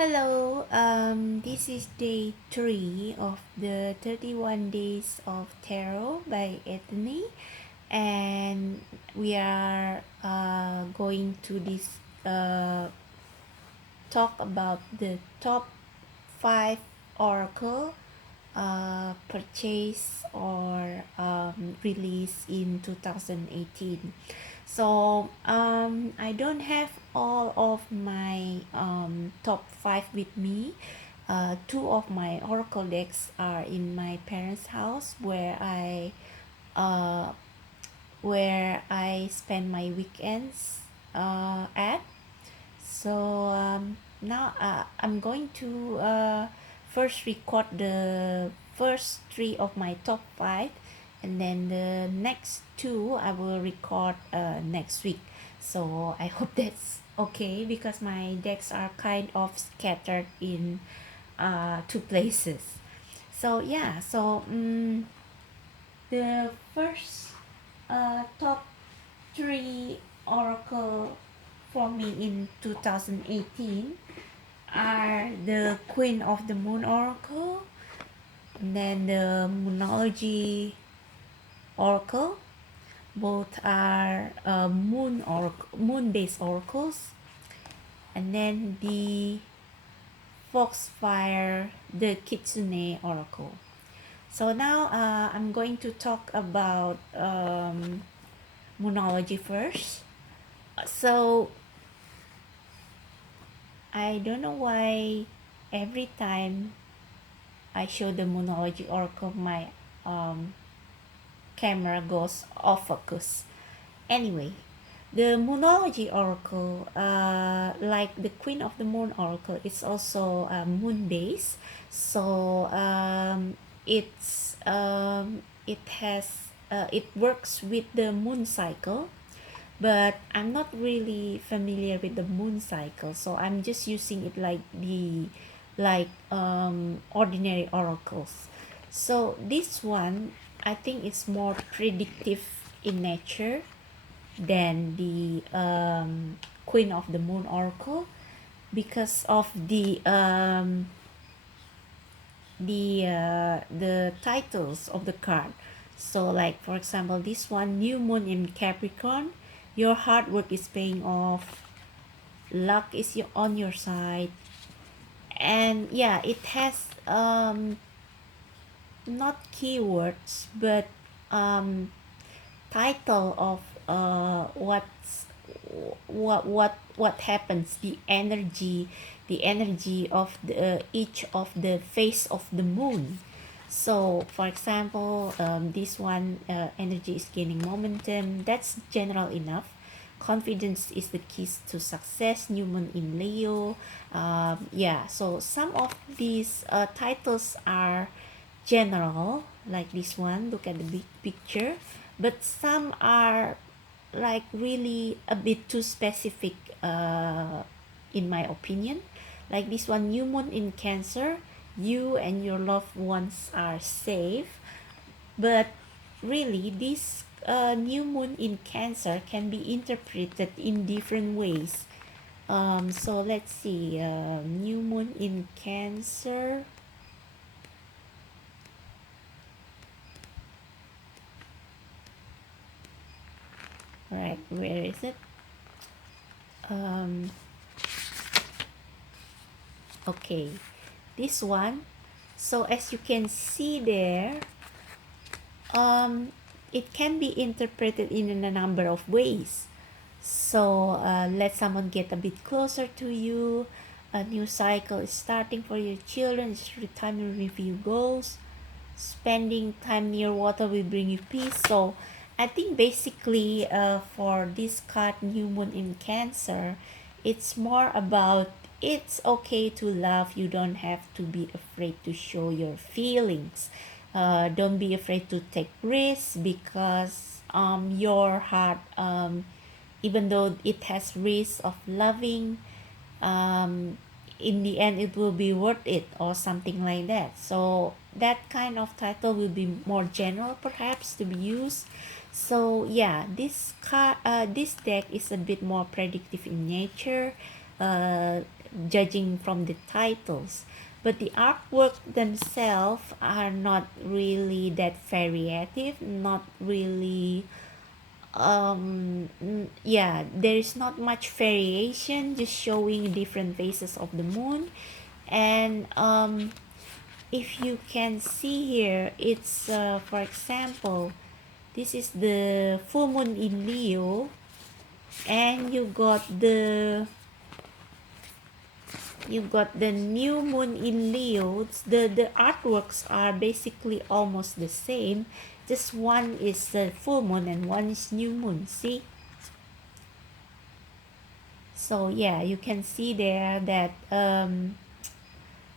Hello, this is day 3 of the 31 Days of Tarot by Ethne, and we are going to talk about the top 5 oracle purchase or release in 2018. So I don't have all of my top 5 with me. Two of my oracle decks are in my parents' house uh, where I spend my weekends at. So now I'm going to first record the first 3 of my top 5, and then the next 2 I will record next week. So I hope that's okay because my decks are kind of scattered in 2 places. So yeah, so the first top 3 oracle for me in 2018 are the Queen of the Moon Oracle, and then the Moonology Oracle. Both are moon-based oracles, and then the Foxfire, the Kitsune Oracle. So now I'm going to talk about Moonology first. So I don't know why every time I show the Moonology Oracle, my camera goes off focus. Anyway, the Moonology Oracle, like the Queen of the Moon Oracle, it's also moon based. So it works with the moon cycle, but I'm not really familiar with the moon cycle, so I'm just using it like ordinary oracles. So this one, I think it's more predictive in nature than the Queen of the Moon Oracle because of the titles of the card. So like for example, this one, New Moon in Capricorn, your hard work is paying off, luck is on your side, and yeah, it has not keywords but title of what happens, the energy of each of the phase of the moon. So for example, this one, energy is gaining momentum. That's general enough. Confidence is the keys to success. New moon in Leo. Yeah, so some of these titles are general, like this one, look at the big picture, but some are like really a bit too specific, in my opinion. Like this one, New Moon in Cancer, you and your loved ones are safe. But really, this new moon in Cancer can be interpreted in different ways. So let's see, new moon in Cancer. Right, where is it? Okay, this one. So as you can see there, it can be interpreted in a number of ways. So let someone get a bit closer to you. A new cycle is starting for your children. It's time to review goals. Spending time near water will bring you peace. So I think basically, for this card, New Moon in Cancer, it's more about it's okay to love. You don't have to be afraid to show your feelings. Don't be afraid to take risks because your heart, even though it has risks of loving, in the end it will be worth it, or something like that. So that kind of title will be more general perhaps to be used. So yeah, this deck is a bit more predictive in nature. judging from the titles. But the artwork themselves are not really that variative, not really yeah, there is not much variation, just showing different phases of the moon. And if you can see here, it's for example, this is the full moon in Leo, and you got the new moon in Leo. The artworks are basically almost the same, just one is the full moon and one is new moon. See? So yeah, you can see there that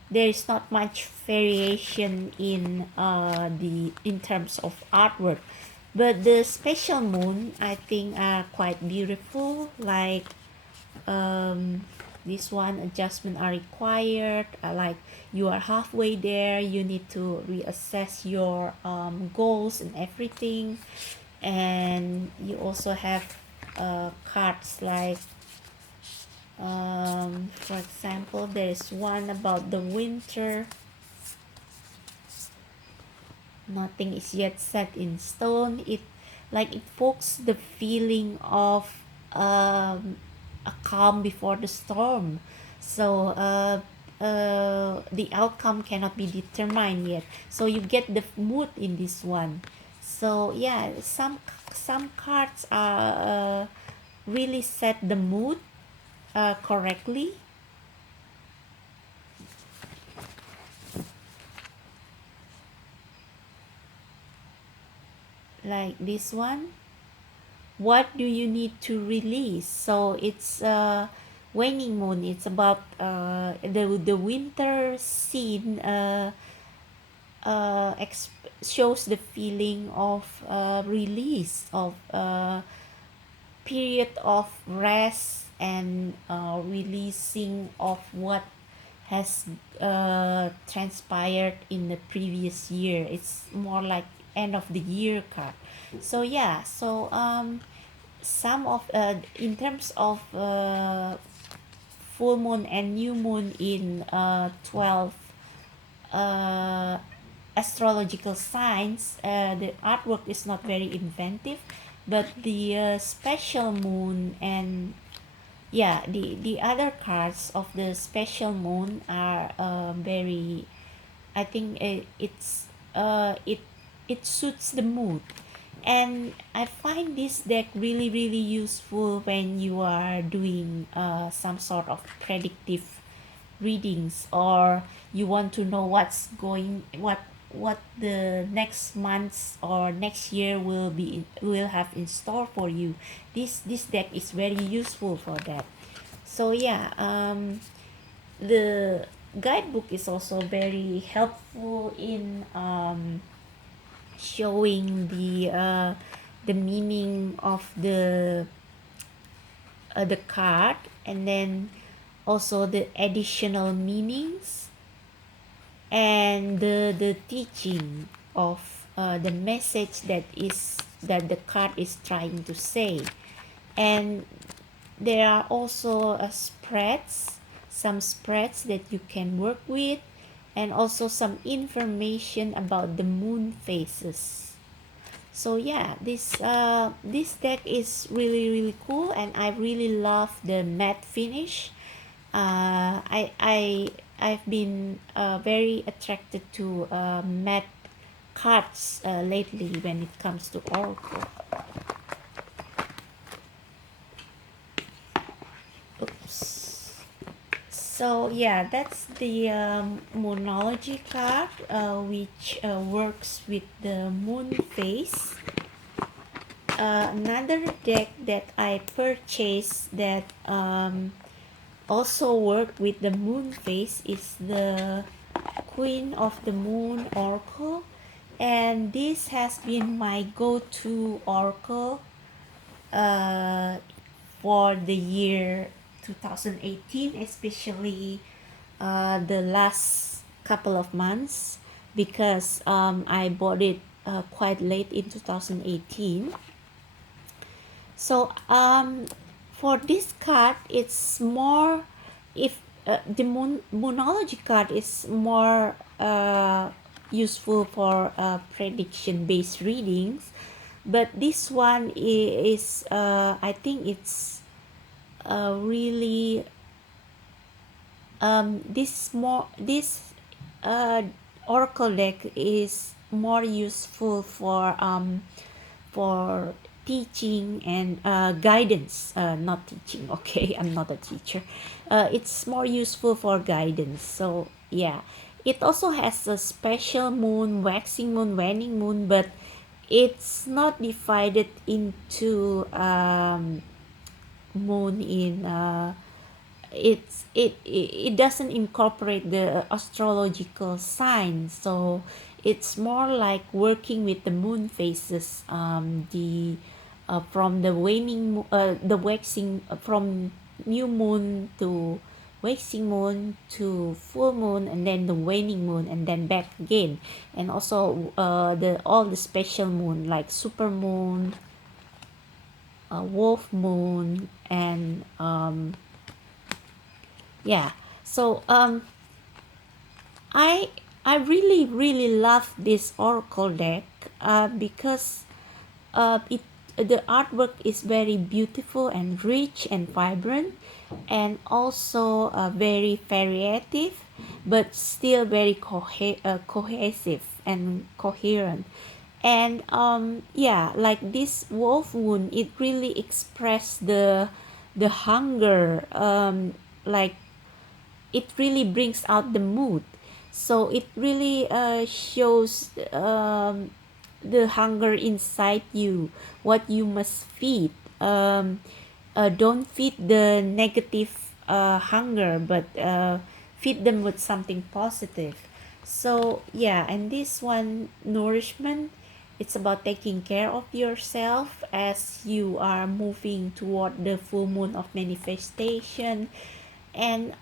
there is not much variation in terms of artwork, but the special moon I think are quite beautiful. Like this one, adjustment are required. Like you are halfway there, you need to reassess your goals and everything. And you also have cards like for example, there is one about the winter. Nothing is yet set in stone. It evokes the feeling of a calm before the storm. So the outcome cannot be determined yet. So you get the mood in this one. So yeah, some cards are really set the mood correctly. Like this one, what do you need to release? So it's waning moon. It's about the winter scene. Shows the feeling of release, of period of rest, and releasing of what has transpired in the previous year. It's more like end of the year card. So yeah, so some of in terms of full moon and new moon in 12 uh, astrological signs, the artwork is not very inventive, but the special moon and yeah, the other cards of the special moon are very, I think it suits the mood. And I find this deck really really useful when you are doing some sort of predictive readings, or you want to know what the next months or next year will have in store for you. This deck is very useful for that. So yeah, the guidebook is also very helpful in showing the meaning of the card, and then also the additional meanings and the teaching of the message that the card is trying to say. And there are also some spreads that you can work with, and also some information about the moon phases. So yeah, this deck is really really cool, and I really love the matte finish. I've been very attracted to matte cards lately when it comes to oracle. Oops. So yeah, that's the Moonology card, which works with the moon phase. Another deck that I purchased that also work with the moon phase is the Queen of the Moon Oracle, and this has been my go-to oracle for the year 2018, especially the last couple of months, because I bought it quite late in 2018. So for this card, it's more, if the Moonology card is more useful for prediction based readings, but this one is I think it's really this uh, oracle deck is more useful for teaching and guidance, not teaching. Okay, I'm not a teacher. It's more useful for guidance. So yeah, it also has a special moon, waxing moon, waning moon, but it's not divided into moon in it doesn't incorporate the astrological signs, so it's more like working with the moon phases, the from the the waxing, from new moon to waxing moon to full moon, and then the waning moon, and then back again. And also the all the special moon like super moon, wolf moon, and yeah. So I I really love this oracle deck because it the artwork is very beautiful and rich and vibrant, and also very variative, but still very cohesive and coherent. And yeah, like this wolf wound, it really expressed the hunger, like it really brings out the mood. So it really shows the hunger inside you, what you must feed. Don't feed the negative hunger, but feed them with something positive. So yeah, and this one, nourishment, it's about taking care of yourself as you are moving toward the full moon of manifestation. And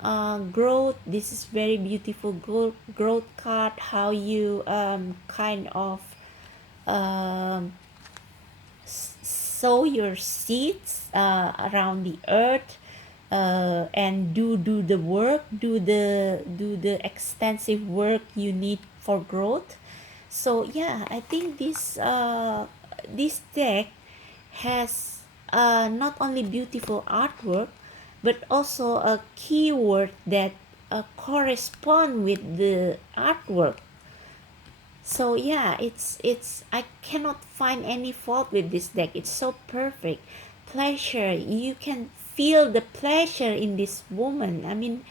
growth, this is very beautiful growth card, how you kind of um, sow your seeds around the earth, and do the work, do the extensive work you need for growth. So yeah, I think this deck has not only beautiful artwork, but also a keyword that correspond with the artwork. So yeah, it's I cannot find any fault with this deck. It's so perfect. Pleasure, you can feel the pleasure in this woman. I mean,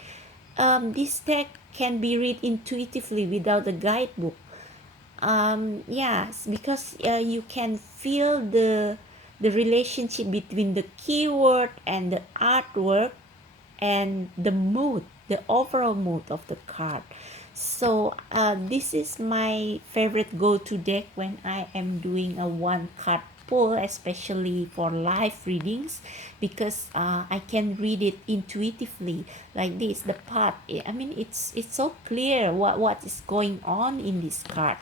this deck can be read intuitively without a guidebook. Yes, because you can feel the relationship between the keyword and the artwork, and the mood, the overall mood of the card. So this is my favorite go-to deck when I am doing a one card pull, especially for live readings, because I can read it intuitively like this. The part, I mean, it's so clear what is going on in this card.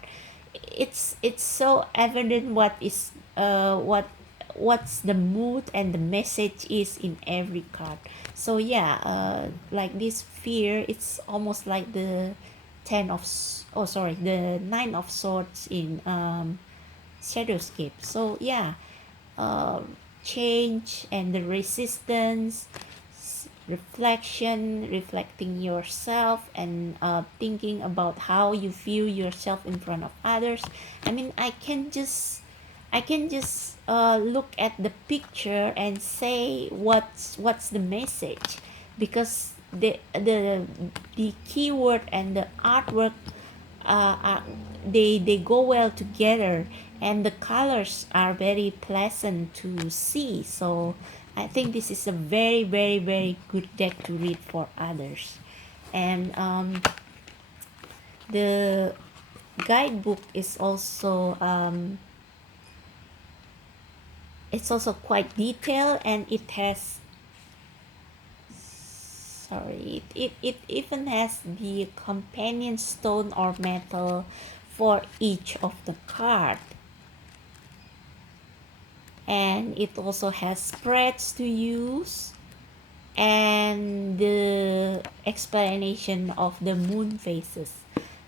It's so evident what is what's the mood and the message is in every card. So yeah, like this fear, it's almost like the the nine of swords in shadowscape. So yeah, uh, change and the resistance, reflection, reflecting yourself, and thinking about how you view yourself in front of others. I mean, I can just look at the picture and say what's the message, because the keyword and the artwork they go well together, and the colors are very pleasant to see. So I think this is a very good deck to read for others. And the guidebook is also it's also quite detailed, and it has it even has the companion stone or metal for each of the card, and it also has spreads to use, and the explanation of the moon phases.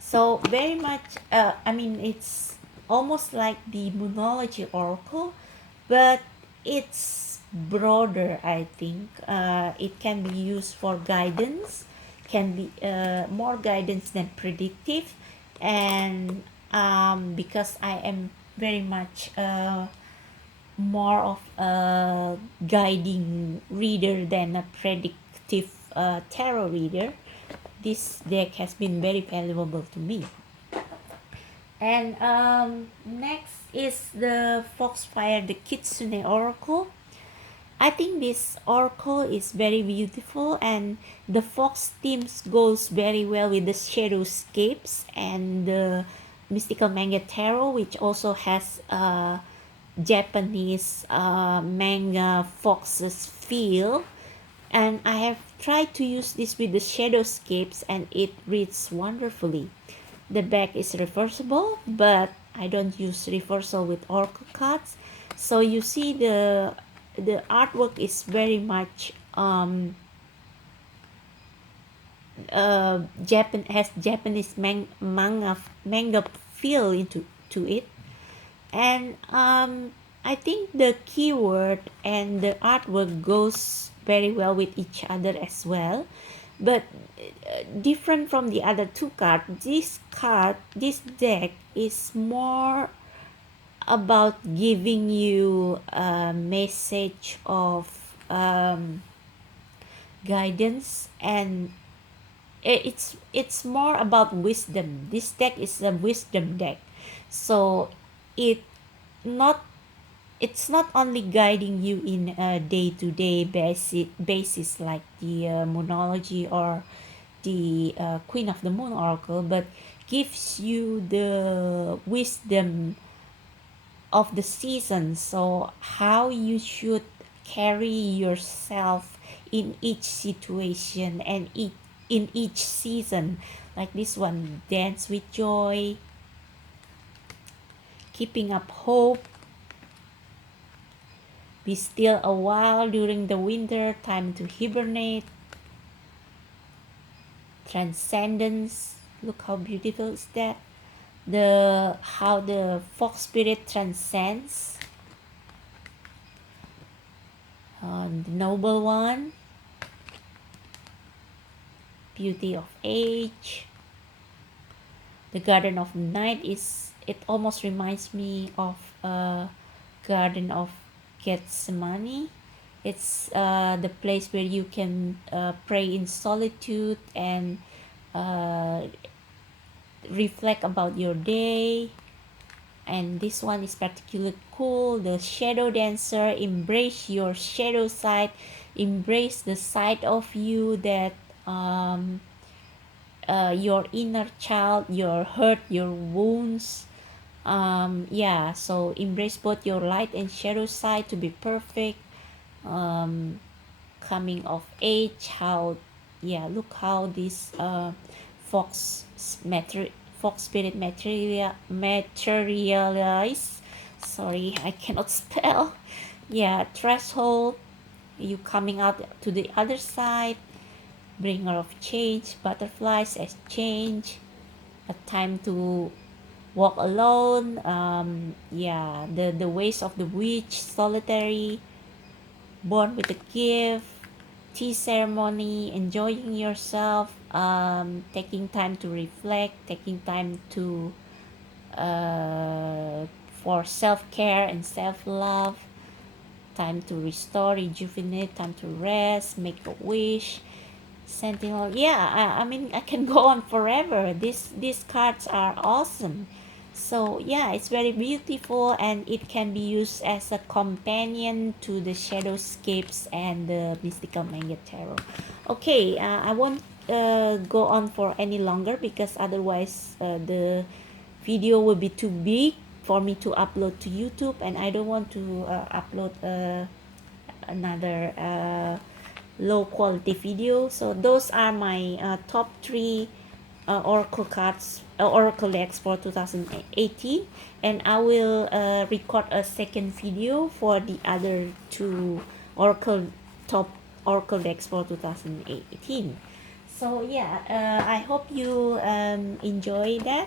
So very much, I mean, it's almost like the Moonology oracle, but it's broader, I think. It can be used for guidance, can be more guidance than predictive, and because I am very much more of a guiding reader than a predictive tarot reader, this deck has been very valuable to me. And next is the Foxfire, the Kitsune Oracle. I think this oracle is very beautiful, and the fox themes goes very well with the shadowscapes and the mystical manga tarot, which also has Japanese manga foxes feel. And I have tried to use this with the shadowscapes, and it reads wonderfully. The back is reversible, but I don't use reversal with oracle cards. So you see the artwork is very much has Japanese manga feel into to it. And I think the keyword and the artwork goes very well with each other as well. But different from the other two cards, this deck is more about giving you a message of guidance, and it's more about wisdom. This deck is a wisdom deck, so it not it's not only guiding you in a day-to-day basis like the Moonology or the Queen of the Moon Oracle, but gives you the wisdom of the season. So how you should carry yourself in each situation and in each season. Like this one, dance with joy, keeping up hope, be still a while during the winter, time to hibernate, transcendence. Look how beautiful is that. The how the fox spirit transcends. The noble one, beauty of age. The garden of night is, it almost reminds me of garden of Gethsemane. It's the place where you can pray in solitude and reflect about your day. And this one is particularly cool. The shadow dancer, embrace your shadow side, embrace the side of you that your inner child, your hurt, your wounds. Yeah, so embrace both your light and shadow side to be perfect. Coming of age, how, yeah, look how this fox fox spirit materialize. Sorry, I cannot spell. Yeah, threshold, you coming out to the other side, bringer of change, butterflies as change, a time to walk alone. Yeah, the ways of the witch, solitary, born with a gift, tea ceremony, enjoying yourself, taking time to reflect, taking time to for self-care and self-love, time to restore, rejuvenate, time to rest, make a wish, sentinel. Yeah, I mean, I can go on forever. These cards are awesome. So yeah, it's very beautiful, and it can be used as a companion to the shadowscapes and the mystical manga tarot. Okay, I won't go on for any longer, because otherwise the video will be too big for me to upload to YouTube, and I don't want to upload another low quality video. So those are my top 3 oracle cards, oracle decks for 2018, and I will record a second video for the other 2 oracle top Oracle decks for 2018. So yeah, I hope you enjoy that.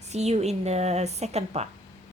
See you in the second part.